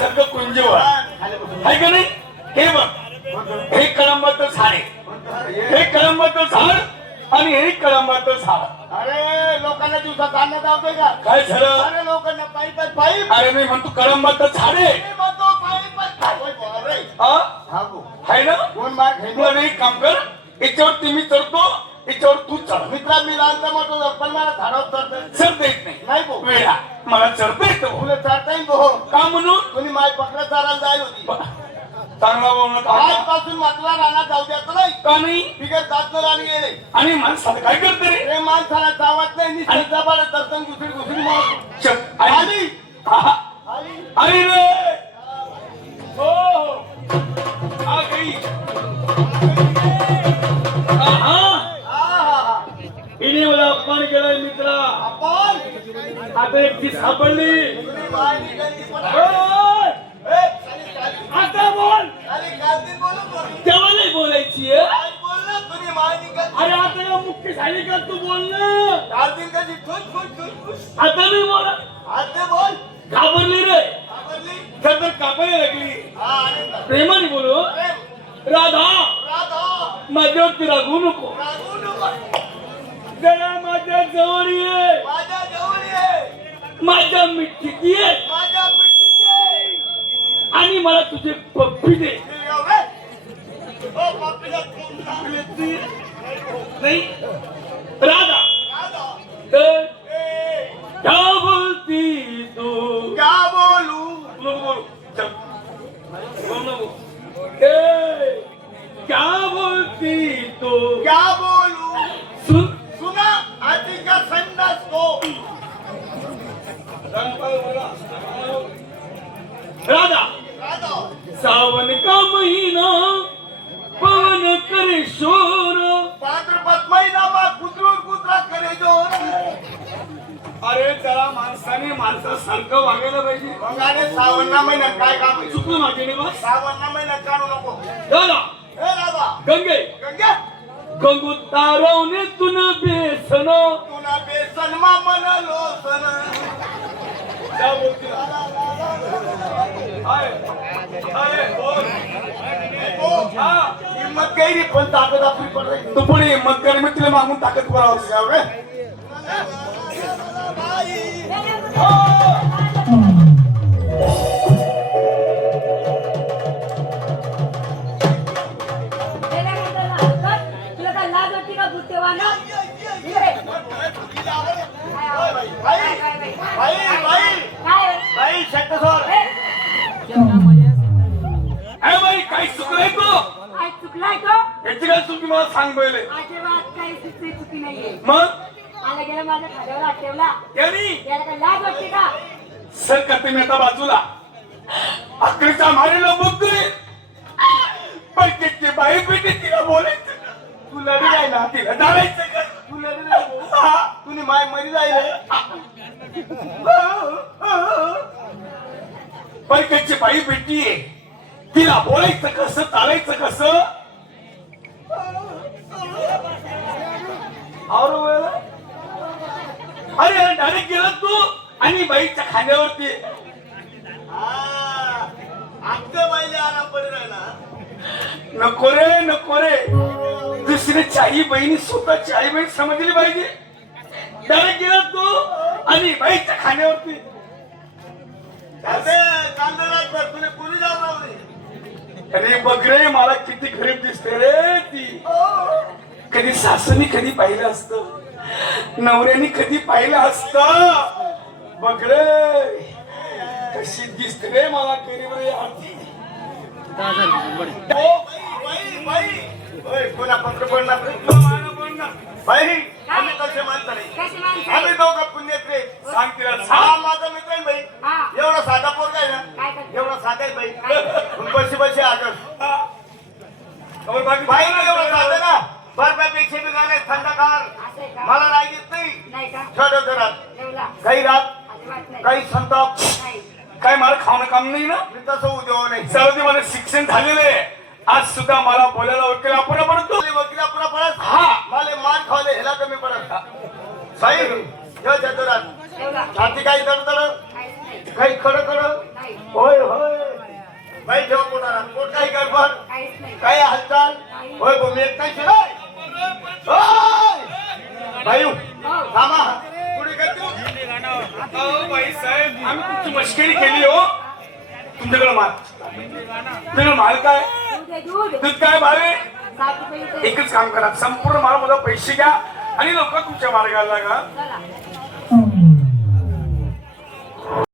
सारखं कुंजवर आहे का नाही? हे बघ, हे कळंबाचं झाड आहे, हे कळंबाचं झाड आणि हे कळंबाचं झाड. अरे लोकांना दिवसात अन्न जावतोय का? काय झालं? अरे लोकांना पाईप पाईप. अरे मी म्हणतो कळंबाचं झाड आहे. मी म्हणतो पाईप आहे ना? कोण मार तुला नाही काम कर, याच्यावर मी चढतो, याच्यावर तू चढ. मित्रा मी लहानचा मोठो पण मला झाडावर चढता चढता येत नाही. नाही भाऊ. वेळा मला चढता येतो. तुला चढता येईल भाऊ. का म्हणून? कोणी माय पकडा चालायला जायला होती. चांगला बोलणं आजपासून मातला राणा जाऊ द्यायचं नाही. का नाही? बिगर जातनं राणी गेले. आणि माणसाला काय करते रे? हे माणसाला चावत नाही. निश्चित जबाला दर्शन घुसरी घुसरी मारतो. चल, आली. आली. आली रे. हो. आ गई. हिने मला अपमान केलाय मित्रा. आपण आता एकटी सापडली. तुम्ही मायनी गंदी पण ओय! आता बोल. अरे गादी बोलू कोणी? तेव्हा नाही बोलायची आहे. काय बोलला तुम्ही मायनी गंदी? अरे आता या मुक्ती झाली का तू बोल ना. गादी कधी खुश खुश खुश खुश. आता नाही बोला. आते बोल. घाबरली रे. आवडली? तर कापायला लागली. हा अरे प्रेमाने बोलू. प्रेम. राधा राधा माझ्यावरती रागू नको. रागू नको. जरा माझ्या जवळ ये. माझ्या जवळ ये. माझ्या मिठीत ये माझ्या पिठीत ये. आणि मला तुझे पप्पी दे. मी येऊ रे. ओ पप्पीला खून लागली. नाही राधा राधा. तर ए क्या बोलती तू? क्या बोलू? नको बोलू. चल. बोल नको. ए, क्या बोलती तू? क्या बोलू? सुन. सुना आजी का संडास को. राधा राधा. सावन का महीना पवन करे शोर. भाद्रपद महिना मा कुत्रूर कुत्रा करे जोर. अरे जरा माणसाने माणसासारखं वागायला पाहिजे. मग अरे श्रावणा महिन्यात काय काम आहे? चुकलं माझ्याने बस. श्रावणा महिन्यात काढू नको. राधा हे राधा. गंगे गंगा गंगू तारवणे तुन बेसन. तुला बेसन मा मला लोसन. क्या बोलती है? हाय हाय बोल. हाँ हिम्मत गैरी पण ताकद आपली पडायची. तू पुढे हिम्मत कर, मी तुला मागून ताकद करावं. जाऊ रे. तुला काय लाज वाटते का दूध तेव्हा? बाई शक्त सोड. अरे बाई काही चुकलंय तो. काय चुकलाय तो? याची काय चुकी मला सांग पहिले. अजिबात काही चुकी नाहीये. मग आला गेला माझ्या खाद्यावर हात ठेवला. यांनी याला काय लाज वाटते का? सर करते मी आता बाजूला. अकरीचा मारेला बघतोय. पण त्याची बाई पेटी तिला बोलायचं का? तू लढी जाय ना. तिला जायचं का? तू लढी जाय. तुने माय मरी जाईल. पण त्याची बाई पेटी आहे, तिला बोलायचं कसं, चालायचं कसं? अरे डायरेक्ट गेला तू आणि बाईच्या खांद्यावरती. आमच्या बाईले आराम पडे राहिला. नको रे नको रे. दुसऱ्याची आई बहिणी स्वतःची आई बहीण समजली पाहिजे. डायरेक्ट गेला तू आणि बाईच्या खांद्यावरती. तुला कोणी जाऊ लावले? अरे बघ रे, मला किती गरीब दिसते रे ती. कधी सासूनी कधी पाहिलं असतं, नवऱ्याने कधी पाहिलं असतं. बघ रे कशी दिसते रे मला गरीब रे आरती. कोणा पत्र पडणार बाई. आम्ही कसे मानता नाही. कशी माणसं? आम्ही दोघं पुण्यत्रे. सांग तिला हा सांग. माझा मित्र आहे बाई. हा. एवढा साधा पोरगा आहे ना. काय करते? एवढा साधा आहे बाई. पैसे पैसे आदर बाकी बाई एवढा साधा ना. बर्फापेक्षा बी गाणे थंडगार. असं आहे का? मला राग येत नाही. नाही का? छोट्या घरात ठेवला? काही राग अजिबात नाही. काही संताप. नाही. काय मला खाणं काम नाही ना. मी तसं उद्या नाही. सर्व मला शिक्षण झालेलं आहे. आज सुद्धा मला बोलायला वकील आपण पडतो. वकिला पुरा पडत. हा. मला मान खावले ह्याला कमी पडत. बाई ठेवला? छाती काही दडदड. काहीच नाही. काही खरं खरं नाही होय होय बाई ठेवा पोटाला पोट काही गडबड काहीच नाही काय हालचाल होय भूमी एक नाही शिराय बाई हो थांबा पुढे काय तू? अहो, बाईसाहेब, आम्ही तुमची मस्करी केली हो. तुमच्याकडे माल काय दूध आहे दूध दूध काय भावे 7 रुपये इथे. एकच काम करा संपूर्ण मला पैसे घ्या आणि लोक तुमच्या मार्गाला लागा चला